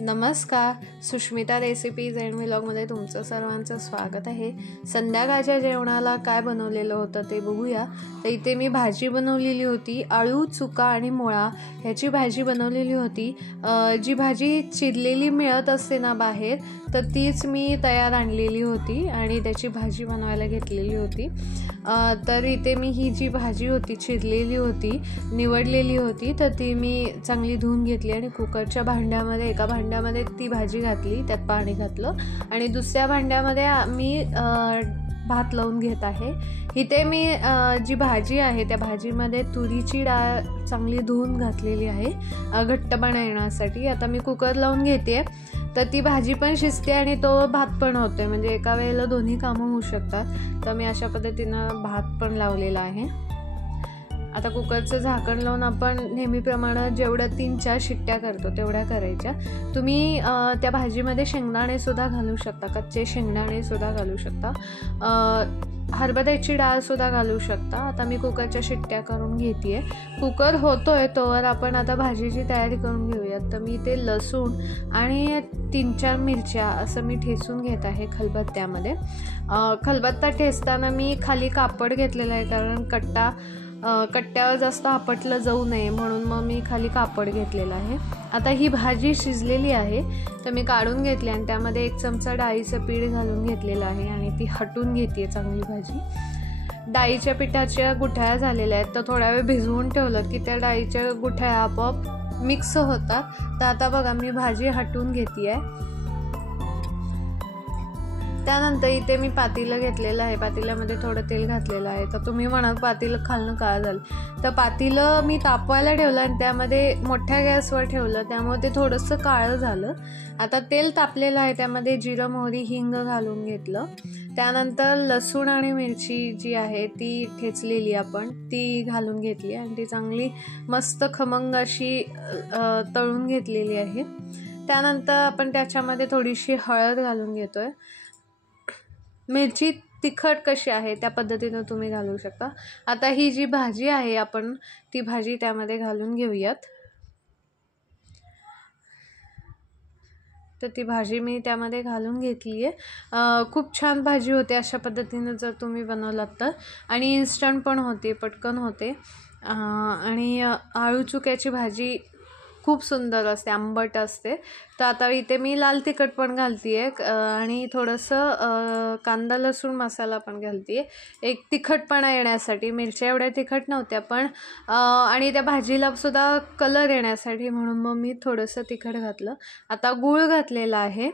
नमस्कार, Sushmita recipes and व्लॉगमध्ये तुमचं सर्वांचं स्वागत आहे. संध्याकाळच्या जेवणाला काय बनवलेलं होतं ते बघूया. तर इथे मी भाजी बनवलेली होती, आळू, चुका आणि मुळा ह्याची भाजी बनवलेली होती. जी भाजी चिरलेली मिळत असते ना बाहेर, तर तीच मी तयार आणलेली होती आणि त्याची भाजी बनवायला घेतलेली होती. तर इथे मी ही जी भाजी होती चिरलेली होती, निवडलेली होती, तर ती मी चांगली धुवून घेतली आणि कुकरच्या भांड्यामध्ये एका भांड्यामध्ये ती भाजी घातली, त्यात पाणी घातलं आणि दुसऱ्या भांड्यामध्ये मी भात लावून घेत आहे. इथे मी जी भाजी आहे त्या भाजीमध्ये तुरीची डाळ चांगली धुवून घातलेली आहे घट्टपणा येण्यासाठी. आता मी कुकर लावून घेते, तर ती भाजी पण शिजते आणि तो भात पण होते, म्हणजे एका वेळेला दोन्ही कामं होऊ शकतात. तर मी अशा पद्धतीनं भात पण लावलेला आहे. आता कुकरचं झाकण लावून आपण नेहमीप्रमाणे जेवढ्या 3-4 शिट्ट्या करतो तेवढ्या करायच्या. तुम्ही त्या भाजीमध्ये शेंगदाणेसुद्धा घालू शकता, कच्चे शेंगदाणेसुद्धा घालू शकता, हरभऱ्याची डाळसुद्धा घालू शकता. आता मी कुकरच्या शिट्ट्या करून घेते आहे. कुकर होतोय तोवर आपण आता भाजीची तयारी करून घेऊयात. तर मी ते लसूण आणि 3-4 मिरच्या असं मी ठेचून घेत आहे खलबत्त्यामध्ये. खलबत्ता ठेचताना मी खाली कापड घेतलेलं आहे, कारण कट्ट्यावर जास्त आपटलं जाऊ नये म्हणून मग मी खाली कापड घेतलेलं आहे. आता ही भाजी शिजलेली आहे, तर मी काढून घेतली आणि त्यामध्ये 1 चमचा डाळीचं पीठ घालून घेतलेलं आहे आणि ती हटून घेते चांगली भाजी. डाळीच्या पिठाच्या गुठळ्या झालेल्या आहेत, तर थोडा वेळ भिजवून ठेवलं की त्या डाळीच्या गुठळ्या आपोआप मिक्स होतात. तर आता बघा मी भाजी हटून घेते आहे. त्यानंतर इथे मी पातेलं घेतलेलं आहे, पातेल्यामध्ये थोडं तेल घातलेलं आहे. तर तुम्ही म्हणाल पातेलं खालनं काळं झालं, तर पातेलं मी तापवायला ठेवलं आणि त्यामध्ये मोठ्या गॅसवर ठेवलं, त्यामुळे ते थोडंसं काळं झालं. आता तेल तापलेलं आहे, त्यामध्ये जिरं, मोहरी, हिंग घालून घेतलं. त्यानंतर लसूण आणि मिरची जी आहे ती ठेचलेली आपण ती घालून घेतली आणि ती चांगली मस्त खमंग अशी तळून घेतलेली आहे. त्यानंतर आपण त्याच्यामध्ये थोडीशी हळद घालून घेतोय. मिरची तिखट कशी आहे त्या पद्धतीनं तुम्ही घालू शकता. आता ही जी भाजी आहे आपण ती भाजी त्यामध्ये घालून घेऊयात. तर ती भाजी मी त्यामध्ये घालून घेतली आहे. खूप छान भाजी होते अशा पद्धतीनं जर तुम्ही बनवलात तर, आणि इन्स्टंट पण होते, पटकन होते. आणि आळू चुक्याची भाजी खूप सुंदर असते, आंबट असते. तर आता इथे मी लाल तिखट पण घालते आहे आणि थोडंसं कांदा लसूण मसाला पण घालते आहे, एक तिखटपणा येण्यासाठी. मिरच्या एवढ्या तिखट नव्हत्या पण आणि त्या भाजीला सुद्धा कलर येण्यासाठी, म्हणून मग मी थोडंसं तिखट घातलं. आता गूळ घातलेला आहे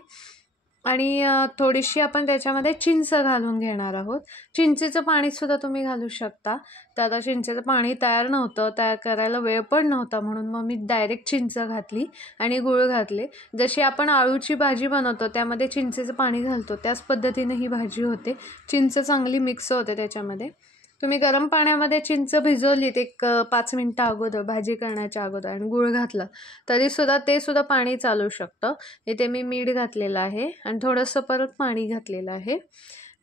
आणि थोडीशी आपण त्याच्यामध्ये चिंच घालून घेणार आहोत. चिंचेचं पाणीसुद्धा तुम्ही घालू शकता. तर आता चिंचेचं पाणी तयार नव्हतं, तयार करायला वेळ पण नव्हता, म्हणून मग मी डायरेक्ट चिंच घातली आणि गूळ घातले. जशी आपण आळूची भाजी बनवतो त्यामध्ये चिंचेचं पाणी घालतो त्याच पद्धतीने ही भाजी होते. चिंच चांगली मिक्स होते त्याच्यामध्ये. तुम्ही गरम पाण्यामध्ये चिंच भिजवलीत 5 मिनटं अगोदर, भाजी करण्याच्या अगोदर, आणि गूळ घातला तरीसुद्धा ते सुद्धा पाणी चालू शकतं. इथे मी मीठ घातलेलं आहे आणि थोडंसं परत पाणी घातलेलं आहे.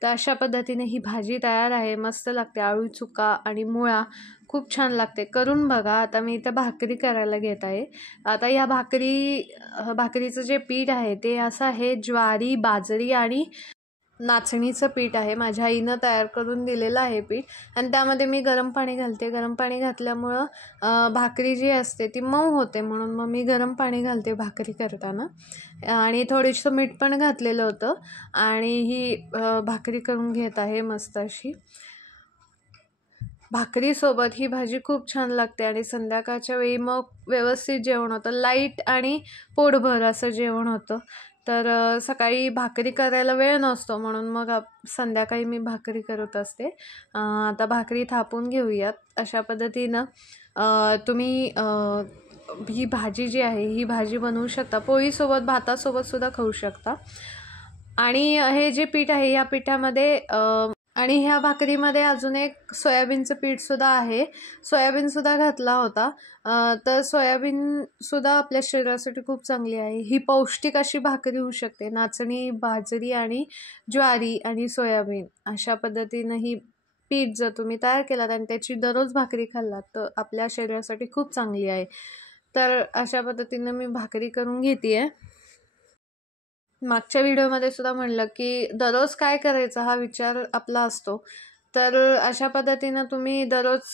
तर अशा पद्धतीने ही भाजी तयार आहे. मस्त लागते. आळू चुका आणि मुळा खूप छान लागते, करून बघा. आता मी इथं भाकरी करायला घेत आहे. आता या भाकरीचं जे पीठ आहे ते असं आहे, ज्वारी, बाजरी आणि नाचणीचं पीठ आहे. माझ्या आईनं तयार करून दिलेलं आहे पीठ, आणि त्यामध्ये मी गरम पाणी घालते. गरम पाणी घातल्यामुळं भाकरी जी असते ती मऊ होते, म्हणून मग मी गरम पाणी घालते भाकरी करताना. आणि थोडंसं मीठ पण घातलेलं होतं आणि ही भाकरी करून घेत आहे मस्त अशी. भाकरीसोबत ही भाजी खूप छान लागते आणि संध्याकाळच्या वेळी मग व्यवस्थित जेवण होतं, लाईट आणि पोटभर असं जेवण होतं. तर सकाळी भाकरी करायला वेळ नसतो, म्हणून मग संध्याकाळी मी भाकरी करत असते. आता भाकरी थापून घेऊयात. अशा पद्धतीनं तुम्ही ही भाजी जी आहे ही भाजी बनवू शकता. पोळीसोबत, भातासोबतसुद्धा खाऊ शकता. आणि हे जे पीठ आहे या पिठामध्ये आणि ह्या भाकरीमध्ये अजून एक सोयाबीनचं पीठसुद्धा आहे, सोयाबीनसुद्धा घातला होता. तर सोयाबीनसुद्धा आपल्या शरीरासाठी खूप चांगली आहे. ही पौष्टिक अशी भाकरी होऊ शकते. नाचणी, बाजरी आणि ज्वारी आणि सोयाबीन अशा पद्धतीनं ही पीठ जर तुम्ही तयार केलात आणि त्याची दररोज भाकरी खाल्लात तर आपल्या शरीरासाठी खूप चांगली आहे. तर अशा पद्धतीनं मी भाकरी करून घेते आहे. मागच्या व्हिडिओमध्ये सुद्धा म्हणलं की दररोज काय करायचं हा विचार आपला असतो. तर अशा पद्धतीनं तुम्ही दररोज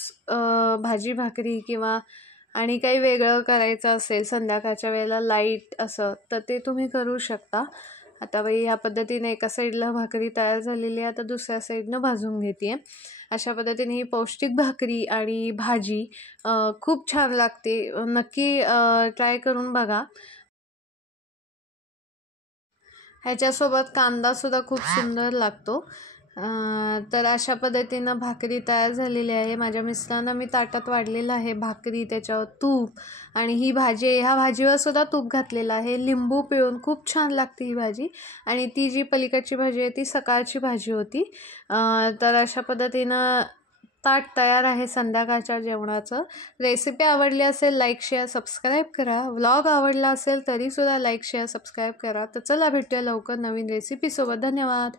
भाजी भाकरी किंवा आणि काही वेगळं करायचं असेल संध्याकाळच्या वेळेला लाईट असं, तर ते तुम्ही करू शकता. आता बाई ह्या पद्धतीने एका साईडला भाकरी तयार झालेली आहे, आता दुसऱ्या साईडनं भाजून घेते आहे. अशा पद्धतीने ही पौष्टिक भाकरी आणि भाजी खूप छान लागते. नक्की ट्राय करून बघा. ह्याच्यासोबत कांदासुद्धा खूप सुंदर लागतो. तर अशा पद्धतीनं भाकरी तयार झालेली आहे. माझ्या मिस्टरांना मी ताटात वाढलेलं आहे भाकरी, त्याच्यावर तूप आणि ही भाजी, ह्या भाजीवर सुद्धा तूप घातलेलं आहे. लिंबू पिळून खूप छान लागते ही भाजी. आणि ती जी पलीकडची भाजी आहे ती सकाळची भाजी होती. तर अशा पद्धतीनं ताट तयार आहे संध्याकाळच्या जेवणाचं. रेसिपी आवडली असेल लाईक शेअर सबस्क्राईब करा. व्लॉग आवडला असेल तरीसुद्धा लाईक शेअर सबस्क्राईब करा. तर चला भेटूया लवकर नवीन रेसिपीसोबत. धन्यवाद.